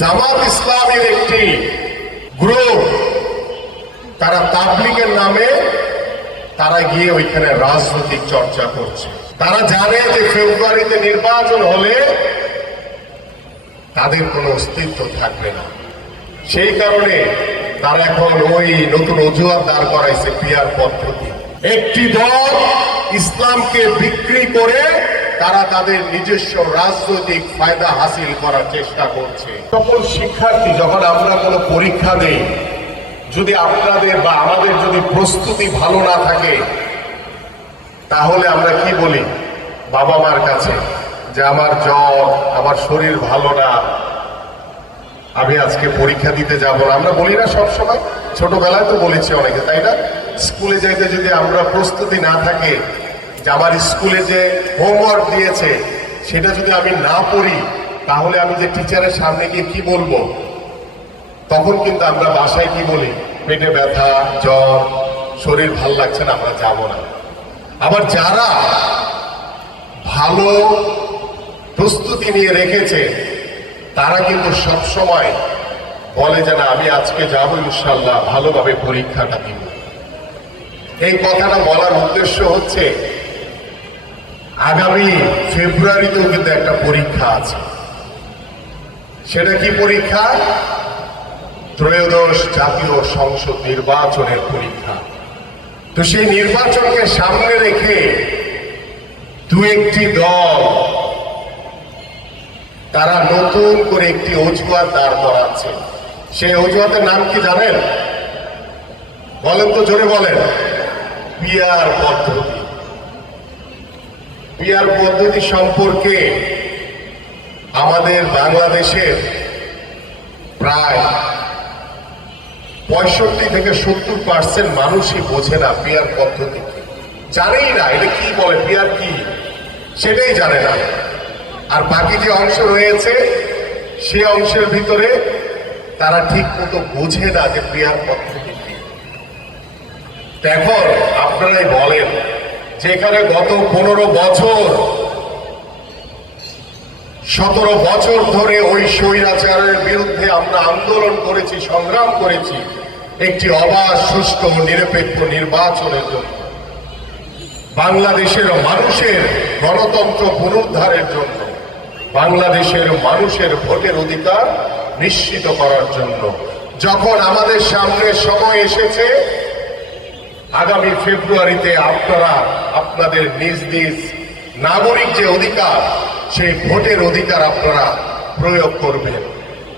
জামাত ইসলামের একটি গ্রুপ। তারা তাবলিগের নামে তারা গিয়ে ওইখানে রাজনৈতিক চর্চা করছে। তারা জানে যে ফেব্রুয়ারিতে নির্বাচন হলে তাদের কোনো অস্তিত্ব থাকবে না। সেই কারণে তারা এখন ওই নতুন অজুহাত দাঁড় করাইছে পিয়ার পদ্ধতি। একটি দল ইসলামকে বিক্রি করে তারা তাদের নিজস্ব রাজনৈতিক ফায়দা হাসিল করার চেষ্টা করছে। সকল শিক্ষার্থী, যখন আমরা কোনো পরীক্ষা দেই, যদি আপনাদের বা আমাদের যদি প্রস্তুতি ভালো না থাকে, তাহলে আমরা কি বলি? বাবা মার কাছে যে, আমার জ্বর আমার শরীর ভালো না। আমি আজকে পরীক্ষা দিতে যাব না। আমরা বলি না সবসময়। ছোটবেলায় তো বলেছি অনেকে, তাই না? স্কুলে যাইতে যদি আমরা প্রস্তুতি না থাকে যে আমার স্কুলে যে হোমওয়ার্ক দিয়েছে, সেটা যদি আমি না পড়ি, তাহলে আমি যে টিচারের সামনে গিয়ে কি বলব? তখন কিন্তু আমরা বাসায় কি বলি? পেটে ব্যথা, জ্বর, শরীর ভালো লাগছে না, আমরা যাব না। আবার যারা ভালো প্রস্তুতি নিয়ে রেখেছে, তারা কিন্তু সব সময় বলে যে, না, আমি আজকে যাব ইনশাল্লাহ ভালোভাবে পরীক্ষাটা দিব। এই কথাটা বলার উদ্দেশ্য হচ্ছে আগামী ফেব্রুয়ারিতেও কিন্তু একটা পরীক্ষা আছে। সেটা কি পরীক্ষা? ত্রয়োদশ জাতীয় সংসদ নির্বাচনের পরীক্ষা। তো সেই নির্বাচনকে সামনে রেখে দু একটি দল, তারা নতুন করে একটি অজুহাত দাঁড় করাচ্ছে। সেই অজুহাতের নাম কি জানেন? বলেন তো জোরে বলেন। পিয়ার পদ্ধতি। পিয়ার পদ্ধতি সম্পর্কে আমাদের বাংলাদেশের প্রায় পঁয়ষট্টি থেকে সত্তর পার্সেন্ট মানুষই বোঝে না পিয়ার পদ্ধতি জানেই না, এটা কি বলে, পিয়ার কি? সেটাই জানে না। আর বাকি যে অংশ রয়েছে, সে অংশের ভিতরে তারা ঠিক মতো বোঝে না যে পিয়ার পদ্ধতি কি। এখন আপনারাই বলেন যেখানে গত পনেরো বছর, সতেরো বছর ধরে ওই স্বৈরাচারের বিরুদ্ধে আমরা আন্দোলন করেছি, সংগ্রাম করেছি, একটি অবাধ, সুষ্ঠু, নিরপেক্ষ নির্বাচনের জন্য। বাংলাদেশের মানুষের গণতন্ত্র পুনরুদ্ধারের জন্য, বাংলাদেশের মানুষের ভোটের অধিকার নিশ্চিত করার জন্য। যখন আমাদের সামনে সময় এসেছে আগামী ফেব্রুয়ারিতে আপনারা আপনাদের নিজ নিজ নাগরিক যে অধিকার, সেই ভোটের অধিকার আপনারা প্রয়োগ করবেন।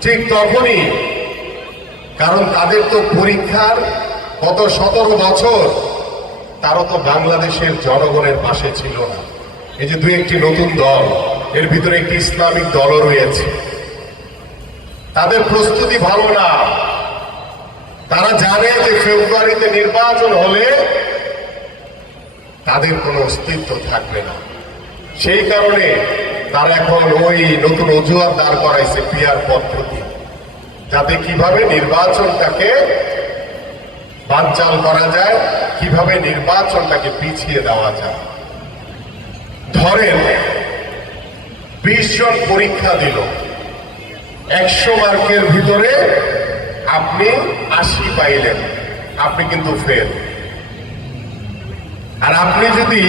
ঠিক তখনই, কারণ তাদের তো পরীক্ষার গত সতেরো বছর তারা তো বাংলাদেশের জনগণের পাশে ছিল না। এই যে দুই একটি নতুন দল, এর ভিতরে একটি ইসলামিক দলও রয়েছে। তাদের প্রস্তুতি ভালো না তারা জানে যে ফেব্রুয়ারিতে নির্বাচন হলে তাদের কোনো অস্তিত্ব থাকবে না। সেই কারণে তারা এখন ওই নতুন অজুহাত দাঁড় করাইছে পিয়ার পদ্ধতি যাতে কীভাবে নির্বাচনটাকে বানচাল করা যায়, কীভাবে নির্বাচনটাকে পিছিয়ে দেওয়া যায়। ধরেন, বিশ জন পরীক্ষা দিল। একশো মার্কের ভিতরে আপনি আশি পাইলেন, আপনি কিন্তু ফেল আর আপনি যদি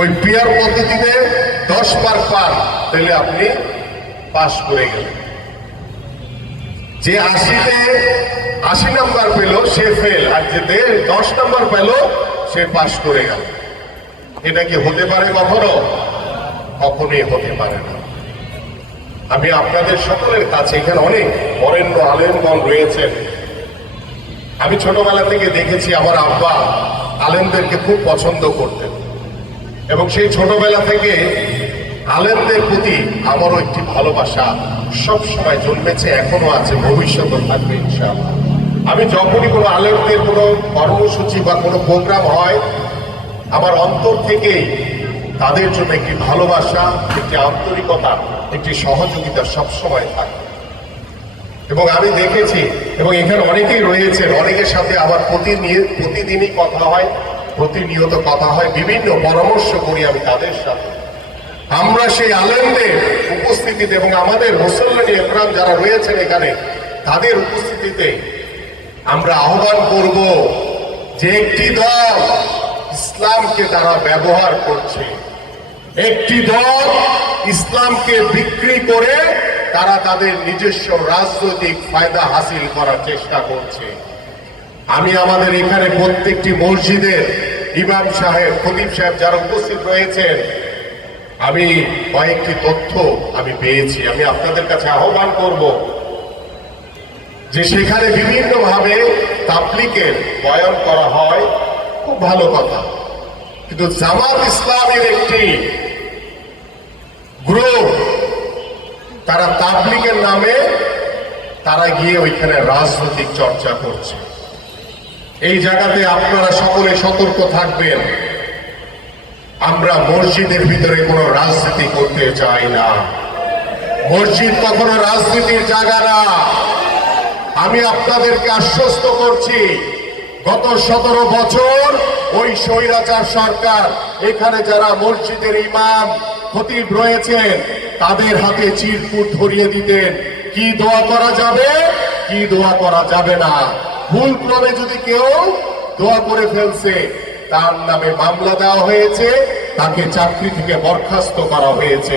ওই পিয়ার পদ্ধতিতে দশ বার পান, তাহলে আপনি পাশ করে গেলেন। যে আশিতে আশি নাম্বার পেল, সে ফেল আর যে দশ নাম্বার পেল, সে পাশ করে গেল। এটা কি হতে পারে কখনো? কখনোই হতে পারে না। আমি আপনাদের সকলের কাছে এখানে অনেক বরেণ্য আলেমগণ রয়েছেন। আমি ছোটবেলা থেকে দেখেছি আমার আব্বা আলেমদেরকে খুব পছন্দ করতেন। এবং সেই ছোটবেলা থেকে আলেমদের প্রতি আমারও একটি ভালোবাসা সব সময় জন্মেছে এখনও আছে ভবিষ্যতে থাকবে ইনশাআল্লাহ। আমি যখনই কোনো আলেমদের কোনো কর্মসূচি বা কোনো প্রোগ্রাম হয়, আমার অন্তর থেকেই তাদের জন্য একটি ভালোবাসা, একটি আন্তরিকতা, একটি সহযোগিতা সবসময় থাকে। এবং আমি দেখেছি, এবং এখানে অনেকেই রয়েছেন, অনেকের সাথে আবার প্রতিনিয়ত প্রতিদিনই কথা হয়, প্রতিনিয়ত কথা হয়, বিভিন্ন পরামর্শ করি আমি তাদের সাথে। আমরা সেই আলেমদের উপস্থিতিতে এবং আমাদের মুসল্লানি একরাম যারা রয়েছেন এখানে, তাদের উপস্থিতিতে আমরা আহ্বান করব যে একটি দল ইসলামকে তারা ব্যবহার করছে। একটি দল ইসলামকে বিক্রি করে তারা তাদের নিজস্ব রাজনৈতিক ফায়দা হাসিল করার চেষ্টা করছে। আমি আমাদের এখানে প্রত্যেকটি মসজিদের ইমাম সাহেব, খতিব সাহেব যারা উপস্থিত রয়েছেন, আমি কয়েকটি তথ্য আমি পেয়েছি। আমি আপনাদের কাছে আহ্বান করব যে সেখানে বিভিন্নভাবে তাবলিকের বয়ান করা হয়। খুব ভালো কথা। কিন্তু জামাত ইসলামের একটি গ্রুপ, তারা তাবলিগের নামে তারা গিয়ে ওইখানে রাজনৈতিক চর্চা করছে। এই জায়গাতে আপনারা সকলে সতর্ক থাকবেন। আমরা মসজিদের ভিতরে কোনো রাজনীতি করতে চাই না। মসজিদ কখনো রাজনীতির জায়গা না। আমি আপনাদেরকে আশ্বস্ত করছি গত সতেরো বছর ওই স্বৈরাচার সরকার, এখানে যারা মসজিদের ইমাম খতিব রয়েছেন, তাদের হাতে চিরকুট ধরিয়ে দিতেন। কি দোয়া করা যাবে? কি দোয়া করা যাবে না? ভুল ক্রমে যদি কেউ দোয়া করে ফেলছে, তার নামে মামলা দেওয়া হয়েছে, তাকে চাকরি থেকে বরখাস্ত করা হয়েছে।